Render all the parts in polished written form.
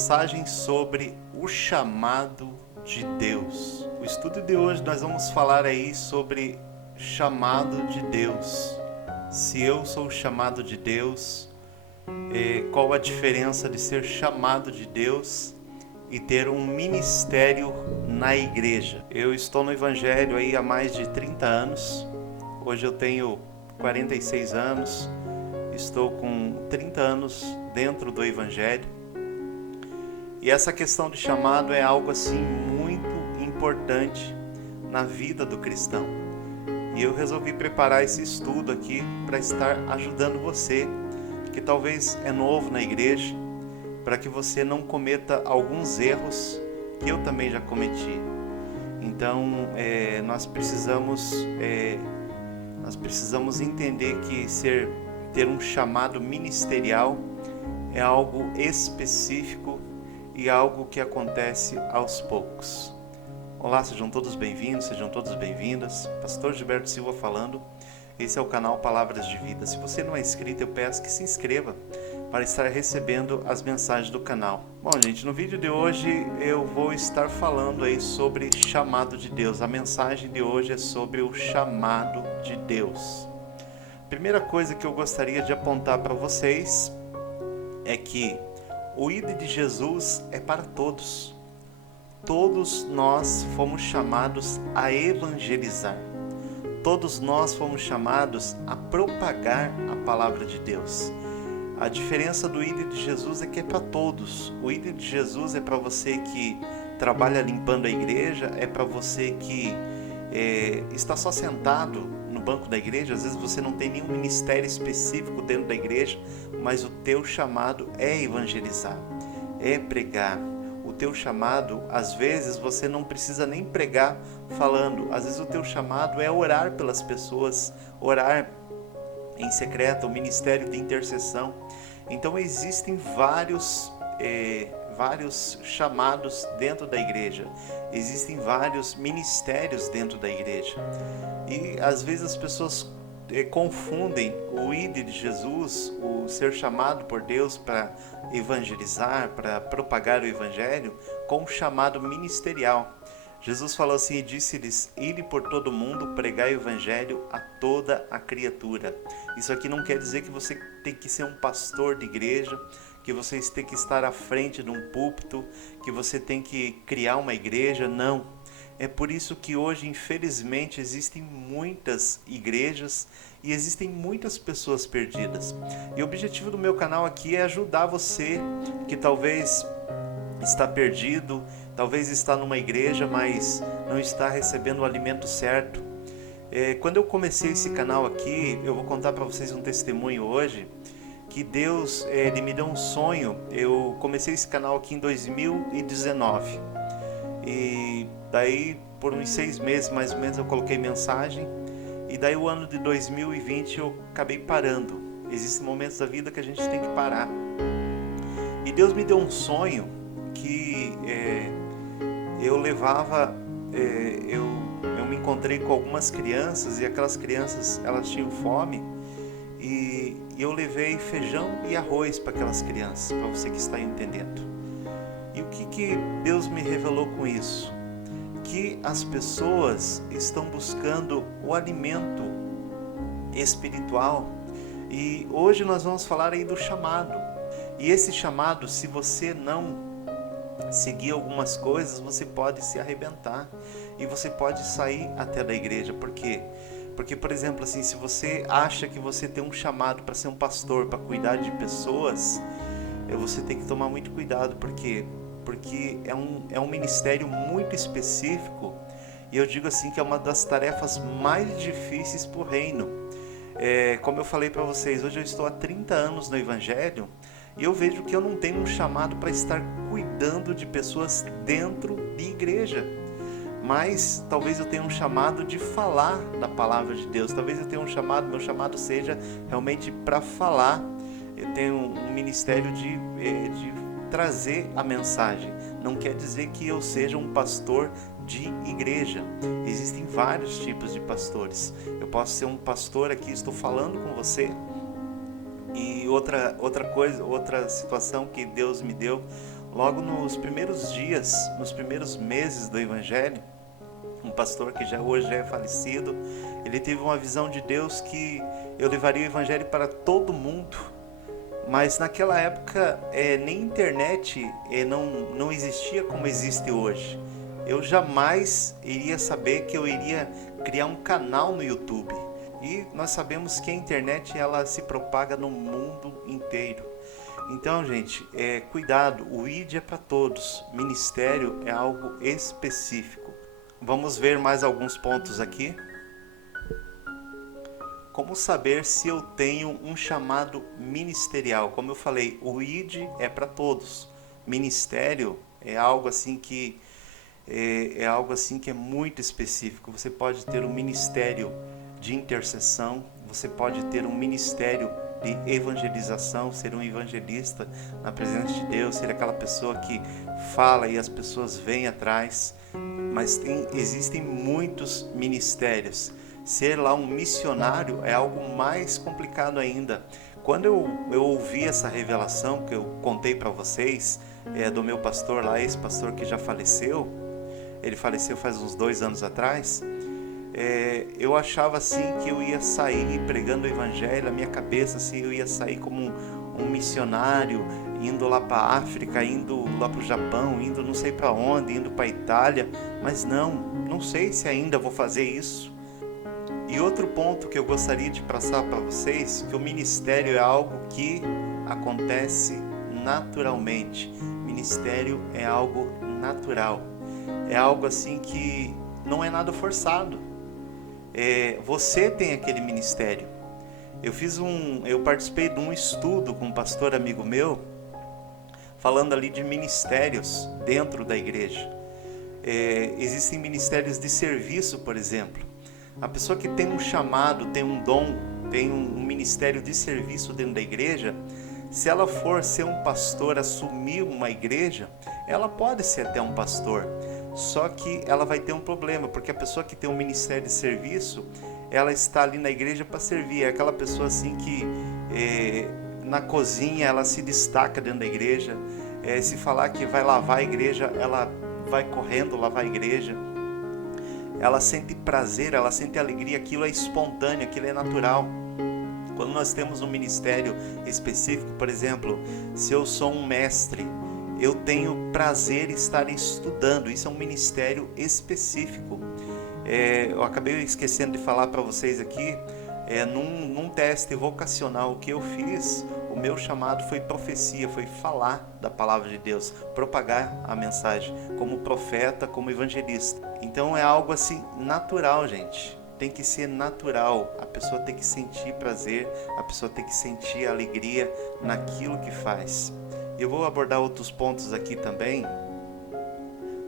mensagem sobre o chamado de Deus. O estudo de hoje nós vamos falar aí sobre chamado de Deus. Se eu sou chamado de Deus, qual a diferença de ser chamado de Deus e ter um ministério na igreja? Eu estou no Evangelho aí há mais de 30 anos. Hoje eu tenho 46 anos. Estou com 30 anos dentro do Evangelho. E essa questão de chamado é algo assim muito importante na vida do cristão. E eu resolvi preparar esse estudo aqui para estar ajudando você, que talvez é novo na igreja, para que você não cometa alguns erros que eu também já cometi. Então, nós precisamos entender que ter um chamado ministerial é algo específico e algo que acontece aos poucos. Olá, sejam todos bem-vindos, sejam todas bem-vindas. Pastor Gilberto Silva falando. Esse é o canal Palavras de Vida. Se você não é inscrito, eu peço que se inscreva para estar recebendo as mensagens do canal. Bom, gente, no vídeo de hoje eu vou estar falando aí sobre chamado de Deus. A mensagem de hoje é sobre o chamado de Deus. Primeira coisa que eu gostaria de apontar para vocês é que o ID de Jesus é para todos. Todos nós fomos chamados a evangelizar. Todos nós fomos chamados a propagar a palavra de Deus. A diferença do ID de Jesus é que é para todos. O ID de Jesus é para você que trabalha limpando a igreja, é para você que está só sentado no banco da igreja. Às vezes você não tem nenhum ministério específico dentro da igreja, mas o teu chamado é evangelizar, é pregar. O teu chamado, às vezes você não precisa nem pregar falando, às vezes o teu chamado é orar pelas pessoas, orar em secreto, o ministério de intercessão. Então existem vários chamados dentro da igreja, existem vários ministérios dentro da igreja. E às vezes as pessoas confundem o ID de Jesus, o ser chamado por Deus para evangelizar, para propagar o evangelho, com o chamado ministerial. Jesus falou assim e disse-lhes: ide por todo mundo, pregai o evangelho a toda a criatura. Isso aqui não quer dizer que você tem que ser um pastor de igreja, que você tem que estar à frente de um púlpito, que você tem que criar uma igreja, não. É por isso que hoje, infelizmente, existem muitas igrejas e existem muitas pessoas perdidas. E o objetivo do meu canal aqui é ajudar você que talvez está perdido, talvez está numa igreja, mas não está recebendo o alimento certo. Quando eu comecei esse canal aqui, eu vou contar para vocês um testemunho hoje, que Deus ele me deu um sonho. Eu comecei esse canal aqui em 2019 e daí por uns 6 meses mais ou menos eu coloquei mensagem, e daí o ano de 2020 eu acabei parando. Existem momentos da vida que a gente tem que parar, e Deus me deu um sonho que eu levava, eu me encontrei com algumas crianças, e aquelas crianças elas tinham fome, e eu levei feijão e arroz para aquelas crianças, para você que está entendendo. E o que Deus me revelou com isso? Que as pessoas estão buscando o alimento espiritual, e hoje nós vamos falar aí do chamado. E esse chamado, se você não seguir algumas coisas, você pode se arrebentar e você pode sair até da igreja. Por quê? Porque, por exemplo, assim, se você acha que você tem um chamado para ser um pastor, para cuidar de pessoas, você tem que tomar muito cuidado. Por quê? Porque é um ministério muito específico, e eu digo assim que é uma das tarefas mais difíceis para o reino. Como eu falei para vocês, hoje eu estou há 30 anos no Evangelho, e eu vejo que eu não tenho um chamado para estar cuidando de pessoas dentro de igreja, mas talvez eu tenha um chamado de falar da palavra de Deus. Talvez eu tenha um chamado, meu chamado seja realmente para falar. Eu tenho um ministério de trazer a mensagem. Não quer dizer que eu seja um pastor de igreja. Existem vários tipos de pastores. Eu posso ser um pastor aqui, estou falando com você. E outra situação que Deus me deu, Logo nos primeiros dias, nos primeiros meses do Evangelho, um pastor que hoje já é falecido, ele teve uma visão de Deus que eu levaria o Evangelho para todo mundo. Mas naquela época nem internet não existia como existe hoje. Eu jamais iria saber que eu iria criar um canal no YouTube. E nós sabemos que a internet ela se propaga no mundo inteiro. Então, gente, cuidado, o ID é para todos, ministério é algo específico. Vamos ver mais alguns pontos aqui. Como saber se eu tenho um chamado ministerial? Como eu falei, o ID é para todos. Ministério é algo assim que é muito específico. Você pode ter um ministério de intercessão, você pode ter um ministério de evangelização, ser um evangelista na presença de Deus, ser aquela pessoa que fala e as pessoas vêm atrás. Mas existem muitos ministérios. Ser lá um missionário é algo mais complicado ainda. Quando eu ouvi essa revelação que eu contei para vocês, do meu pastor lá, esse pastor que já faleceu, ele faleceu faz uns 2 anos atrás, eu achava assim que eu ia sair pregando o evangelho, a minha cabeça assim, eu ia sair como um missionário, indo lá para a África, indo lá para o Japão, indo não sei para onde, indo para a Itália, mas não sei se ainda vou fazer isso. E outro ponto que eu gostaria de passar para vocês, que o ministério é algo que acontece naturalmente. Ministério é algo natural. É algo assim que não é nada forçado. Você tem aquele ministério. Eu participei de um estudo com um pastor amigo meu, falando ali de ministérios dentro da igreja. Existem ministérios de serviço, por exemplo. A pessoa que tem um chamado, tem um dom, tem um ministério de serviço dentro da igreja, se ela for ser um pastor, assumir uma igreja, ela pode ser até um pastor. Só que ela vai ter um problema, porque a pessoa que tem um ministério de serviço, ela está ali na igreja para servir. É aquela pessoa assim que na cozinha ela se destaca dentro da igreja. Se falar que vai lavar a igreja, ela vai correndo lavar a igreja. Ela sente prazer, ela sente alegria, aquilo é espontâneo, aquilo é natural. Quando nós temos um ministério específico, por exemplo, se eu sou um mestre, eu tenho prazer em estar estudando, isso é um ministério específico. Eu acabei esquecendo de falar para vocês aqui, num teste vocacional que eu fiz, o meu chamado foi profecia, foi falar da palavra de Deus, propagar a mensagem, como profeta, como evangelista. Então é algo assim natural, gente. Tem que ser natural. A pessoa tem que sentir prazer, a pessoa tem que sentir alegria naquilo que faz. Eu vou abordar outros pontos aqui também.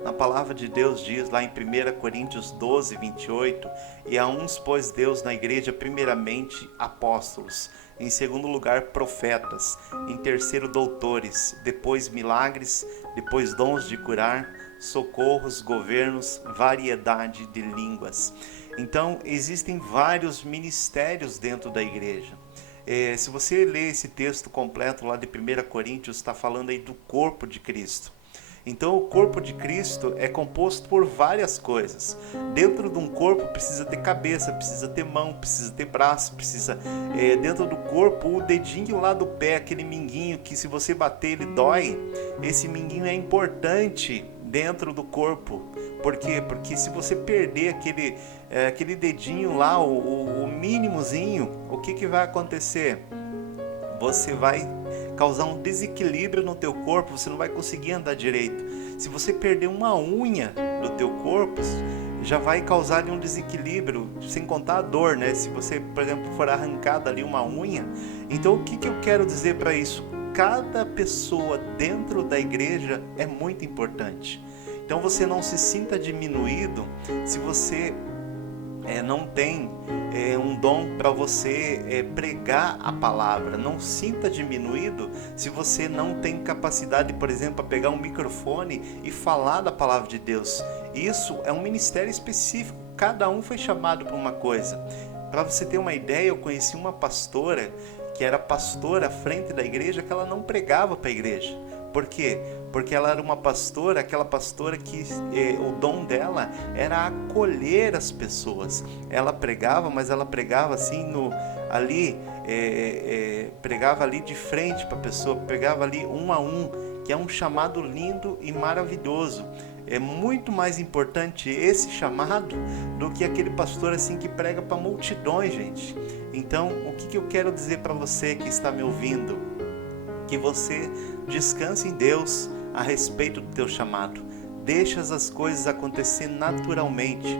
Na palavra de Deus diz lá em 1 Coríntios 12, 28, e a uns pôs Deus na igreja primeiramente apóstolos, em segundo lugar profetas, em terceiro doutores, depois milagres, depois dons de curar, socorros, governos, variedade de línguas. Então existem vários ministérios dentro da igreja. Se você ler esse texto completo lá de 1 Coríntios, está falando aí do corpo de Cristo. Então o corpo de Cristo é composto por várias coisas. Dentro de um corpo precisa ter cabeça, precisa ter mão, precisa ter braço, dentro do corpo o dedinho lá do pé, aquele minguinho que se você bater ele dói, esse minguinho é importante dentro do corpo. Por quê? Porque se você perder aquele dedinho lá, o mínimozinho, o que vai acontecer? Você vai causar um desequilíbrio no teu corpo, você não vai conseguir andar direito. Se você perder uma unha do teu corpo, já vai causar ali um desequilíbrio, sem contar a dor, né? Se você, por exemplo, for arrancada ali uma unha. Então o que eu quero dizer para isso? Cada pessoa dentro da igreja é muito importante. Então você não se sinta diminuído se você não tem um dom para você pregar a palavra. Não sinta diminuído se você não tem capacidade, por exemplo, para pegar um microfone e falar da palavra de Deus. Isso é um ministério específico, cada um foi chamado para uma coisa. Para você ter uma ideia, eu conheci uma pastora que era pastora à frente da igreja, que ela não pregava para a igreja, Por quê? Porque ela era uma pastora, aquela pastora que o dom dela era acolher as pessoas. Ela pregava, mas ela pregava assim pregava ali de frente para a pessoa, pregava ali um a um, que é um chamado lindo e maravilhoso. É muito mais importante esse chamado do que aquele pastor assim que prega para multidões, gente. Então, o que eu quero dizer para você que está me ouvindo? Que você descanse em Deus a respeito do teu chamado. Deixa as coisas acontecer naturalmente.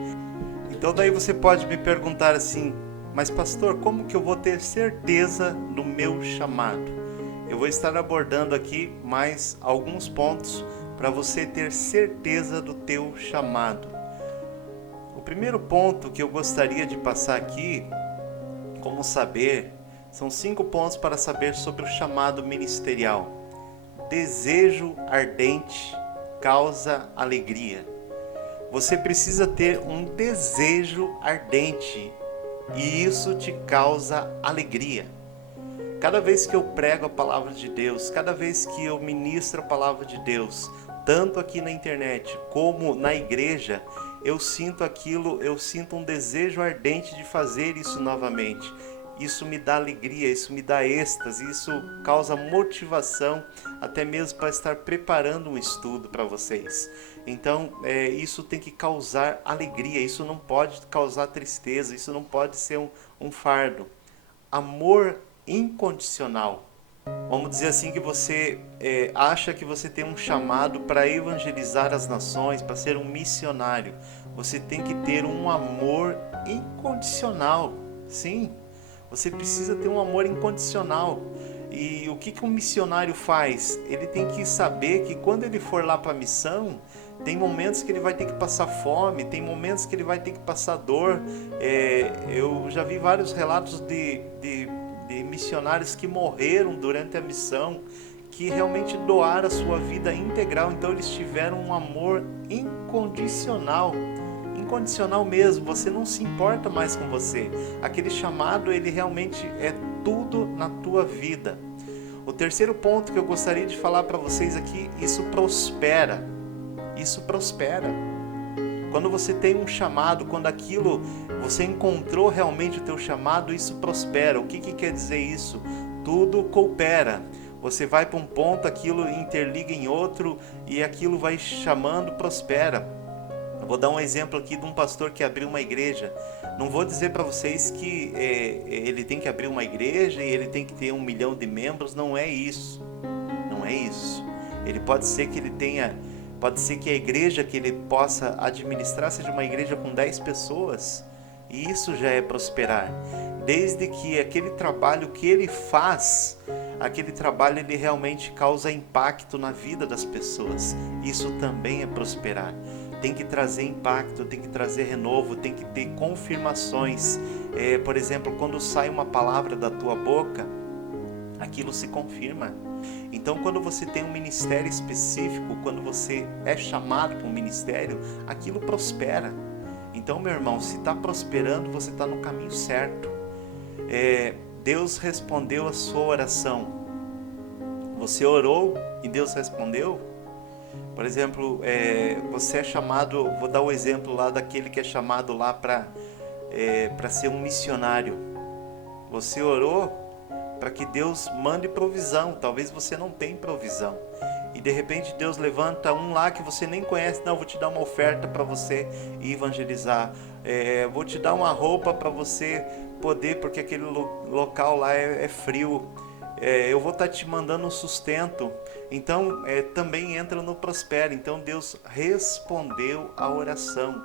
Então daí você pode me perguntar assim, mas pastor, como que eu vou ter certeza do meu chamado? Eu vou estar abordando aqui mais alguns pontos para você ter certeza do teu chamado. O primeiro ponto que eu gostaria de passar aqui, como saber, são 5 pontos para saber sobre o chamado ministerial. Desejo ardente causa alegria. Você precisa ter um desejo ardente e isso te causa alegria. Cada vez que eu prego a palavra de Deus, cada vez que eu ministro a palavra de Deus, tanto aqui na internet como na igreja, eu sinto um desejo ardente de fazer isso novamente. Isso me dá alegria, isso me dá êxtase, isso causa motivação, até mesmo para estar preparando um estudo para vocês. Então, isso tem que causar alegria, isso não pode causar tristeza, isso não pode ser um fardo. Amor incondicional. Vamos dizer assim que você acha que você tem um chamado para evangelizar as nações, para ser um missionário. Você tem que ter um amor incondicional. Sim, você precisa ter um amor incondicional. E o que um missionário faz? Ele tem que saber que quando ele for lá para a missão, tem momentos que ele vai ter que passar fome, tem momentos que ele vai ter que passar dor. Eu já vi vários relatos de missionários que morreram durante a missão, que realmente doaram a sua vida integral. Então eles tiveram um amor incondicional mesmo. Você não se importa mais com você. Aquele chamado, ele realmente é tudo na tua vida. O terceiro ponto que eu gostaria de falar para vocês aqui, isso prospera. Quando você tem um chamado, quando você encontrou realmente o teu chamado, isso prospera. O que quer dizer isso? Tudo coopera. Você vai para um ponto, aquilo interliga em outro e aquilo vai chamando, prospera. Eu vou dar um exemplo aqui de um pastor que abriu uma igreja. Não vou dizer para vocês que ele tem que abrir uma igreja e ele tem que ter 1 milhão de membros. Não é isso. Ele pode ser que a igreja que ele possa administrar seja uma igreja com 10 pessoas. E isso já é prosperar. Desde que aquele trabalho que ele faz, ele realmente causa impacto na vida das pessoas. Isso também é prosperar. Tem que trazer impacto, tem que trazer renovo, tem que ter confirmações. Por exemplo, quando sai uma palavra da tua boca, aquilo se confirma. Então, quando você tem um ministério específico, quando você é chamado para um ministério, aquilo prospera. Então, meu irmão, se está prosperando, você está no caminho certo. Deus respondeu a sua oração. Você orou e Deus respondeu? Por exemplo, você é chamado, vou dar o exemplo lá daquele que é chamado lá para ser um missionário. Você orou para que Deus mande provisão. Talvez você não tenha provisão. E de repente Deus levanta um lá que você nem conhece. Não, vou te dar uma oferta para você evangelizar. Vou te dar uma roupa para você poder, porque aquele local lá é frio. Eu vou estar te mandando um sustento. Então também entra no prospera. Então Deus respondeu a oração,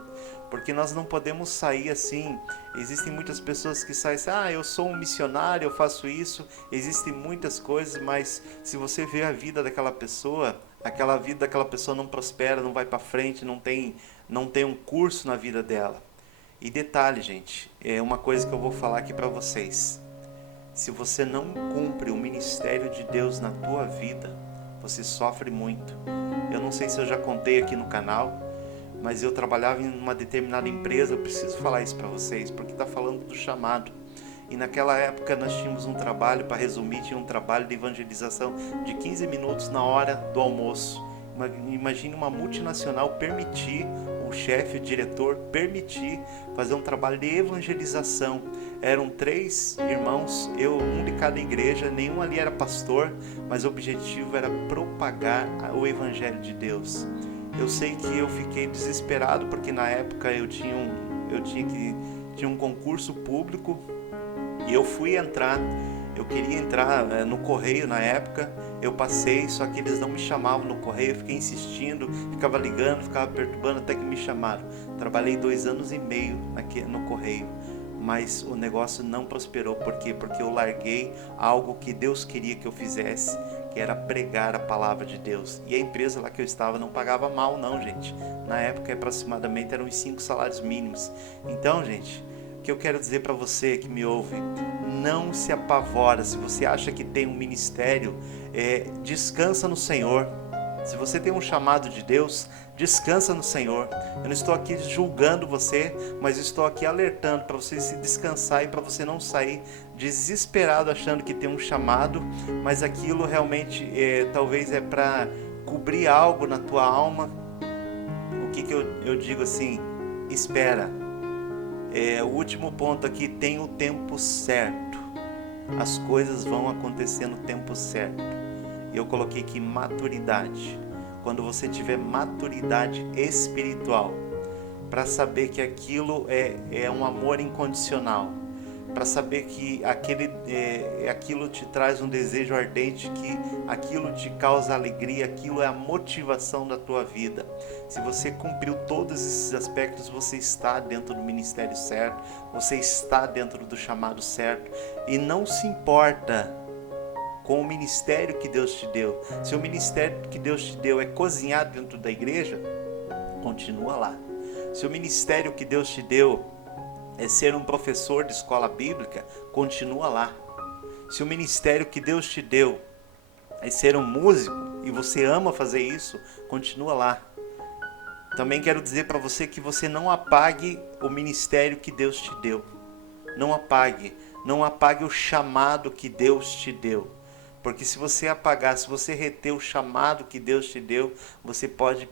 porque nós não podemos sair assim. Existem muitas pessoas que saem assim, eu sou um missionário, eu faço isso. Existem muitas coisas, mas se você vê a vida daquela pessoa, aquela vida daquela pessoa não prospera, não vai para frente, não tem um curso na vida dela. E detalhe, gente, é uma coisa que eu vou falar aqui para vocês. Se você não cumpre o ministério de Deus na tua vida, você sofre muito. Eu não sei se eu já contei aqui no canal, mas eu trabalhava em uma determinada empresa. Eu preciso falar isso para vocês, porque está falando do chamado. E naquela época nós tínhamos um trabalho, para resumir, tinha um trabalho de evangelização de 15 minutos na hora do almoço. Imagine uma multinacional permitir, o chefe, o diretor, permitir fazer um trabalho de evangelização. Eram 3 irmãos, um de cada igreja, nenhum ali era pastor, mas o objetivo era propagar o evangelho de Deus. Eu sei que eu fiquei desesperado, porque na época eu tinha um concurso público e eu fui entrar. Eu queria entrar no correio na época, eu passei, só que eles não me chamavam no correio, eu fiquei insistindo, ficava ligando, ficava perturbando até que me chamaram. Trabalhei 2 anos e meio no correio, mas o negócio não prosperou. Por quê? Porque eu larguei algo que Deus queria que eu fizesse, que era pregar a palavra de Deus. E a empresa lá que eu estava não pagava mal não, gente. Na época aproximadamente eram uns 5 salários mínimos. Então, gente, o que eu quero dizer para você que me ouve, não se apavora. Se você acha que tem um ministério, descansa no Senhor. Se você tem um chamado de Deus, descansa no Senhor. Eu não estou aqui julgando você, mas estou aqui alertando para você se descansar e para você não sair desesperado achando que tem um chamado, mas aquilo realmente talvez é para cobrir algo na tua alma. O que eu digo assim? Espera. O último ponto aqui, tem o tempo certo. As coisas vão acontecer no tempo certo. Eu coloquei aqui maturidade. Quando você tiver maturidade espiritual, para saber que aquilo é um amor incondicional, para saber que aquilo te traz um desejo ardente, que aquilo te causa alegria, aquilo é a motivação da tua vida. Se você cumpriu todos esses aspectos, você está dentro do ministério certo, você está dentro do chamado certo, e não se importa com o ministério que Deus te deu. Se o ministério que Deus te deu é cozinhar dentro da igreja, continua lá. Se o ministério que Deus te deu é ser um professor de escola bíblica, continua lá. Se o ministério que Deus te deu é ser um músico e você ama fazer isso, continua lá. Também quero dizer para você que você não apague o ministério que Deus te deu. Não apague o chamado que Deus te deu. Porque se você apagar, se você reter o chamado que Deus te deu, você pode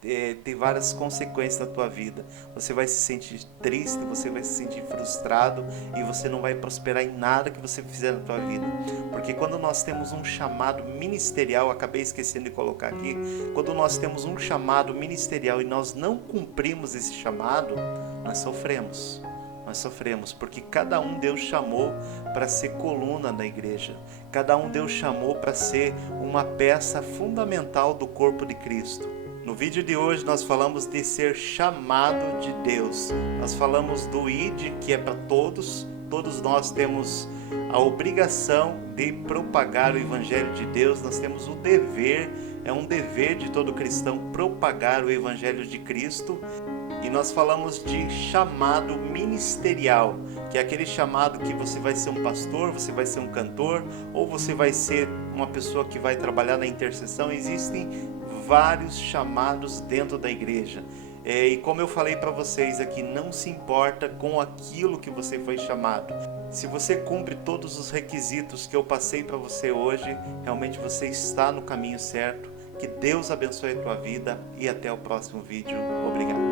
ter várias consequências na tua vida. Você vai se sentir triste, você vai se sentir frustrado e você não vai prosperar em nada que você fizer na tua vida. Porque quando nós temos um chamado ministerial, acabei esquecendo de colocar aqui, quando nós temos um chamado ministerial e nós não cumprimos esse chamado, nós sofremos. Nós sofremos, porque cada um Deus chamou para ser coluna da igreja. Cada um Deus chamou para ser uma peça fundamental do corpo de Cristo. No vídeo de hoje nós falamos de ser chamado de Deus. Nós falamos do ID, que é para todos. Todos nós temos a obrigação de propagar o Evangelho de Deus. Nós temos o dever, é um dever de todo cristão propagar o Evangelho de Cristo. E nós falamos de chamado ministerial, que é aquele chamado que você vai ser um pastor, você vai ser um cantor, ou você vai ser uma pessoa que vai trabalhar na intercessão. Existem vários chamados dentro da igreja. E como eu falei para vocês aqui, não se importa com aquilo que você foi chamado. Se você cumpre todos os requisitos que eu passei para você hoje, realmente você está no caminho certo. Que Deus abençoe a tua vida e até o próximo vídeo. Obrigado.